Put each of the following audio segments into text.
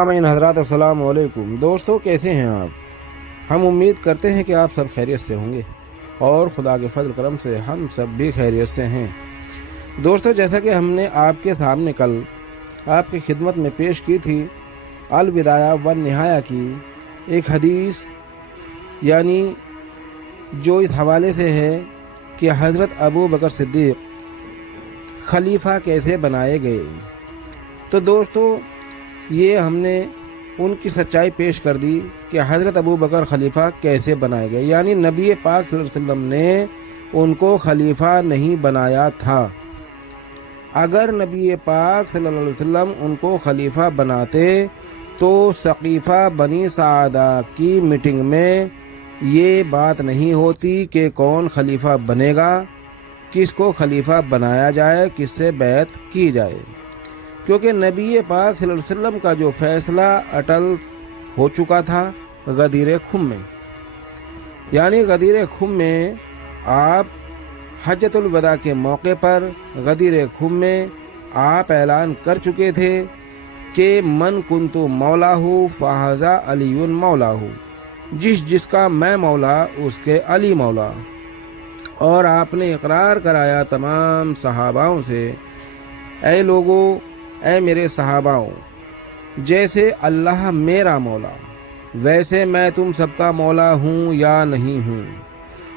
आमीन हज़रात, अस्सलाम वालेकुम। दोस्तों, कैसे हैं आप? हम उम्मीद करते हैं कि आप सब खैरियत से होंगे और खुदा के फजल करम से हम सब भी खैरियत से हैं। दोस्तों, जैसा कि हमने आपके सामने कल आपकी खिदमत में पेश की थी अल बिदाया व निहाया की एक हदीस, यानी जो इस हवाले से है कि हज़रत अबू बकर सिद्दीक़ खलीफा कैसे बनाए गए। तो दोस्तों, ये हमने उनकी सच्चाई पेश कर दी कि हज़रत अबू बकर खलीफा कैसे बनाए गए, यानी नबी पाक सल्लल्लाहु अलैहि वसल्लम ने उनको खलीफा नहीं बनाया था। अगर नबी पाक सल्लल्लाहु अलैहि वसल्लम उनको खलीफा बनाते तो सकीफ़ा बनी सादा की मीटिंग में ये बात नहीं होती कि कौन खलीफा बनेगा, किसको खलीफा बनाया जाए, किससे बैत की जाए, क्योंकि नबी पाक सल्लल्लाहु अलैहि वसल्लम का जो फैसला अटल हो चुका था गदीर खुम में। यानी गदीर खुम में आप हज्जतुल वदा के मौके पर गदीर खुम में आप ऐलान कर चुके थे कि मन कुंतु मौलाहू फ़हाज़ा अलीयुन मौलाहू, जिसका मैं मौला उसके अली मौला। और आपने इकरार कराया तमाम सहाबाओं से, ऐ लोगों, ऐ मेरे सहाबाओं, जैसे अल्लाह मेरा मौला वैसे मैं तुम सबका मौला हूँ या नहीं हूँ।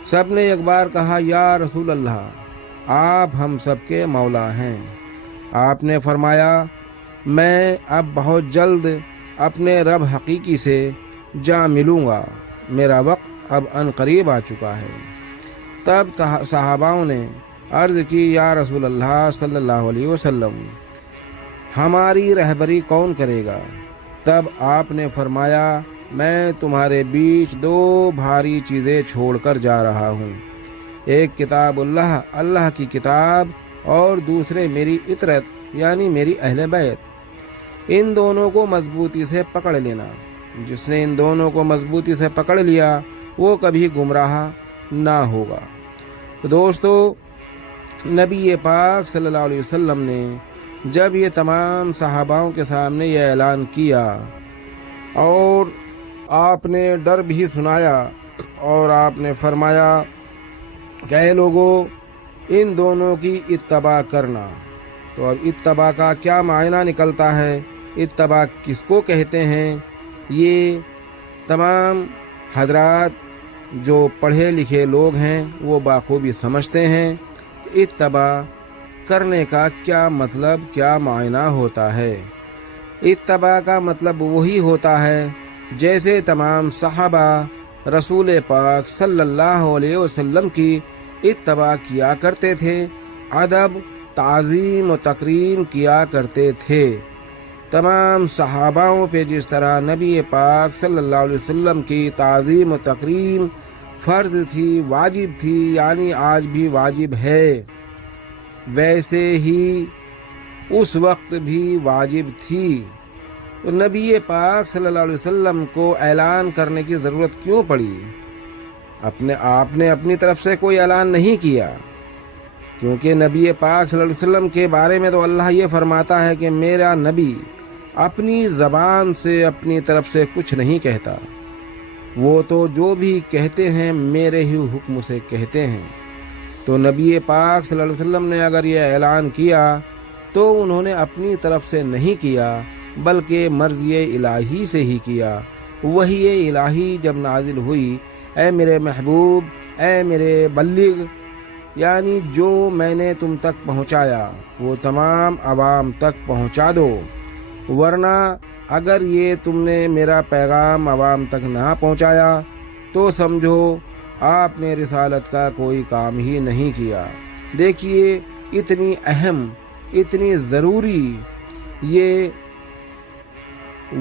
सब ने एक बार कहा, या रसूल अल्लाह, आप हम सबके मौला हैं। आपने फरमाया, मैं अब बहुत जल्द अपने रब हकीकी से जा मिलूँगा, मेरा वक्त अब अनकरीब आ चुका है। तब सहाबाओं ने अर्ज़ की, या रसूल अल्लाह सल्लल्लाहु अलैहि वसल्लम, हमारी रहबरी कौन करेगा? तब आपने फरमाया, मैं तुम्हारे बीच दो भारी चीज़ें छोड़कर जा रहा हूँ, एक किताबुल्लाह, अल्लाह की किताब, और दूसरे मेरी इतरत यानी मेरी अहले बैत। इन दोनों को मजबूती से पकड़ लेना। जिसने इन दोनों को मजबूती से पकड़ लिया वो कभी गुमराह ना होगा। तो दोस्तों, नबी पाक सल्लल्लाहु अलैहि वसल्लम ने जब ये तमाम सहाबाओं के सामने ये ऐलान किया और आपने डर भी सुनाया और आपने फरमाया कि ऐ लोगों, इन दोनों की इत्तबा करना। तो अब इत्तबा का क्या मायना निकलता है, इत्तबा किसको कहते हैं, ये तमाम हजरात जो पढ़े लिखे लोग हैं वो बाखूबी समझते हैं इत्तबा करने का क्या मतलब, क्या मायना होता है। इत्तबा का मतलब वही होता है जैसे तमाम सहाबा रसूल पाक सल्लल्लाहु अलैहि वसल्लम की इत्तबा किया करते थे, अदब, ताज़ीम और तकरीम किया करते थे। तमाम सहाबाओं पे जिस तरह नबी पाक सल्लल्लाहु अलैहि वसल्लम की ताज़ीम और तकरीम फ़र्ज थी, वाजिब थी, यानी आज भी वाजिब है, वैसे ही उस वक्त भी वाजिब थी। तो नबी पाक सल्लल्लाहु अलैहि वसल्लम को ऐलान करने की ज़रूरत क्यों पड़ी? आपने अपनी तरफ से कोई ऐलान नहीं किया, क्योंकि नबी पाक सल्लल्लाहु अलैहि वसल्लम के बारे में तो अल्लाह ये फरमाता है कि मेरा नबी अपनी ज़बान से अपनी तरफ से कुछ नहीं कहता, वो तो जो भी कहते हैं मेरे ही हुक्म से कहते हैं। तो नबी पाक सल्लल्लाहु अलैहि वसल्लम ने अगर ये ऐलान किया तो उन्होंने अपनी तरफ से नहीं किया, बल्कि मर्ज़ी इलाही से ही किया। वही इलाही जब नाजिल हुई, ऐ मेरे महबूब, ऐ मेरे बल्लिग, यानी जो मैंने तुम तक पहुँचाया वो तमाम अवाम तक पहुँचा दो, वरना अगर ये तुमने मेरा पैगाम अवाम तक ना पहुँचाया तो समझो आपने रिसालत का कोई काम ही नहीं किया। देखिए, इतनी अहम, इतनी ज़रूरी ये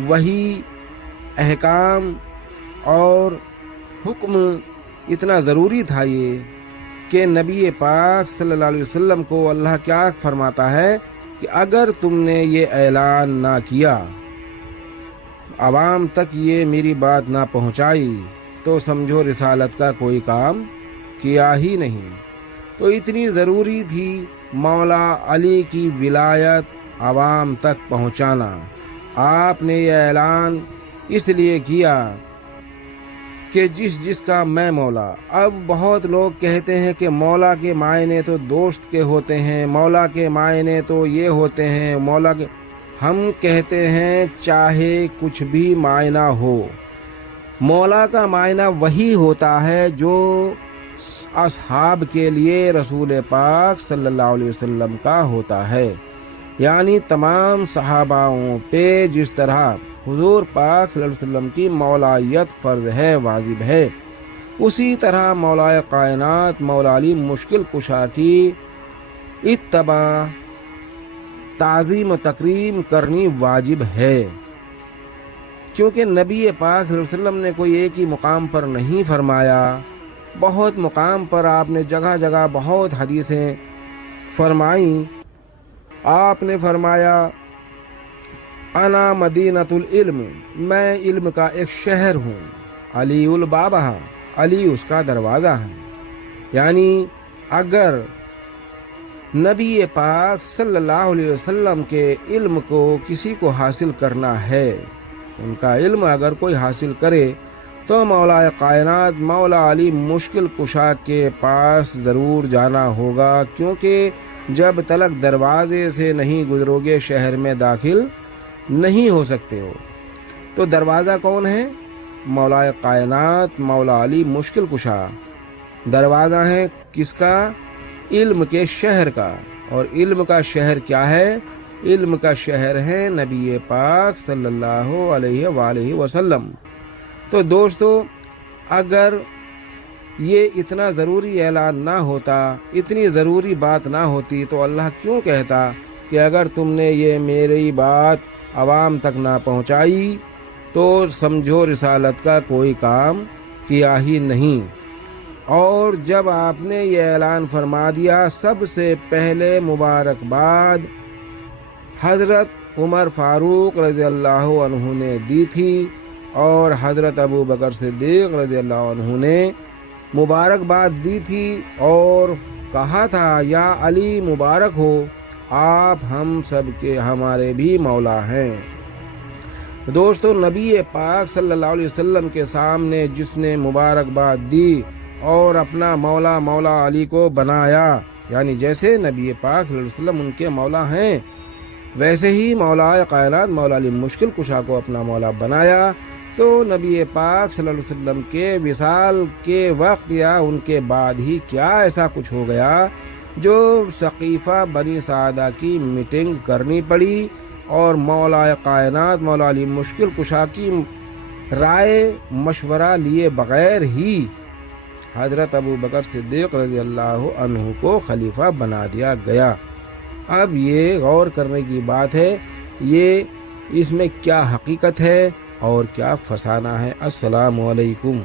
वही अहकाम और हुक्म इतना ज़रूरी था ये कि नबी पाक सल्लल्लाहु अलैहि वसल्लम को अल्लाह क्या फरमाता है कि अगर तुमने ये ऐलान ना किया, आवाम तक ये मेरी बात ना पहुंचाई, तो समझो रिसालत का कोई काम किया ही नहीं। तो इतनी ज़रूरी थी मौला अली की विलायत आवाम तक पहुंचाना। آپ نے یہ اعلان اس لیے کیا کہ جس کا میں مولا۔ اب بہت لوگ کہتے ہیں کہ مولا کے معنی تو دوست کے ہوتے ہیں، مولا کے معنی تو یہ ہوتے ہیں، مولا کے۔ ہم کہتے ہیں چاہے کچھ بھی معنی ہو، مولا کا معنی وہی ہوتا ہے جو اصحاب کے لیے رسول پاک صلی اللہ علیہ وسلم کا ہوتا ہے، یعنی تمام صحاباؤں پہ جس طرح حضور پاک صلی اللہ علیہ وسلم کی مولائیت فرض ہے، واجب ہے، اسی طرح مولا کائنات مولا علی مشکل کشا کی اتباع، تعظیم و تکریم کرنی واجب ہے، کیونکہ نبی پاک صلی اللہ علیہ وسلم نے کوئی ایک ہی مقام پر نہیں فرمایا، بہت مقام پر آپ نے جگہ جگہ بہت حدیثیں فرمائیں۔ آپ نے فرمایا انا مدینۃ العلم، میں علم کا ایک شہر ہوں، علی البابہ، علی اس کا دروازہ ہے۔ یعنی اگر نبی پاک صلی اللہ علیہ وسلم کے علم کو کسی کو حاصل کرنا ہے، ان کا علم اگر کوئی حاصل کرے تو مولا کائنات مولا علی مشکل کشا کے پاس ضرور جانا ہوگا، کیونکہ جب تلک دروازے سے نہیں گزرو گے شہر میں داخل نہیں ہو سکتے ہو۔ تو دروازہ کون ہے؟ مولا کائنات مولا علی مشکل کشا دروازہ ہے، کس کا؟ علم کے شہر کا۔ اور علم کا شہر کیا ہے؟ علم کا شہر ہے نبی پاک صلی اللہ علیہ وآلہ وسلم۔ تو دوستو، اگر یہ اتنا ضروری اعلان نہ ہوتا، اتنی ضروری بات نہ ہوتی، تو اللہ کیوں کہتا کہ اگر تم نے یہ میری بات عوام تک نہ پہنچائی تو سمجھو رسالت کا کوئی کام کیا ہی نہیں۔ اور جب آپ نے یہ اعلان فرما دیا، سب سے پہلے مبارکباد حضرت عمر فاروق رضی اللہ عنہ نے دی تھی، اور حضرت ابو بکر صدیق رضی اللہ عنہ نے مبارکباد دی تھی، اور کہا تھا یا علی مبارک ہو، آپ ہم سب کے ہمارے بھی مولا ہیں۔ دوستو، نبی پاک صلی اللہ علیہ وسلم کے سامنے جس نے مبارکباد دی اور اپنا مولا مولا علی کو بنایا، یعنی جیسے نبی پاک صلی اللہ علیہ وسلم ان کے مولا ہیں، ویسے ہی مولا کائنات مولا علی مشکل کشا کو اپنا مولا بنایا، تو نبی پاک صلی اللہ علیہ وسلم کے وصال کے وقت یا ان کے بعد ہی کیا ایسا کچھ ہو گیا جو سقیفہ بنی سعدہ کی میٹنگ کرنی پڑی، اور مولا کائنات مولا علی مشکل کشا کی رائے مشورہ لیے بغیر ہی حضرت ابو بکر صدیق رضی اللہ عنہ کو خلیفہ بنا دیا گیا۔ اب یہ غور کرنے کی بات ہے، یہ اس میں کیا حقیقت ہے اور کیا فسانہ ہے۔ السلام علیکم۔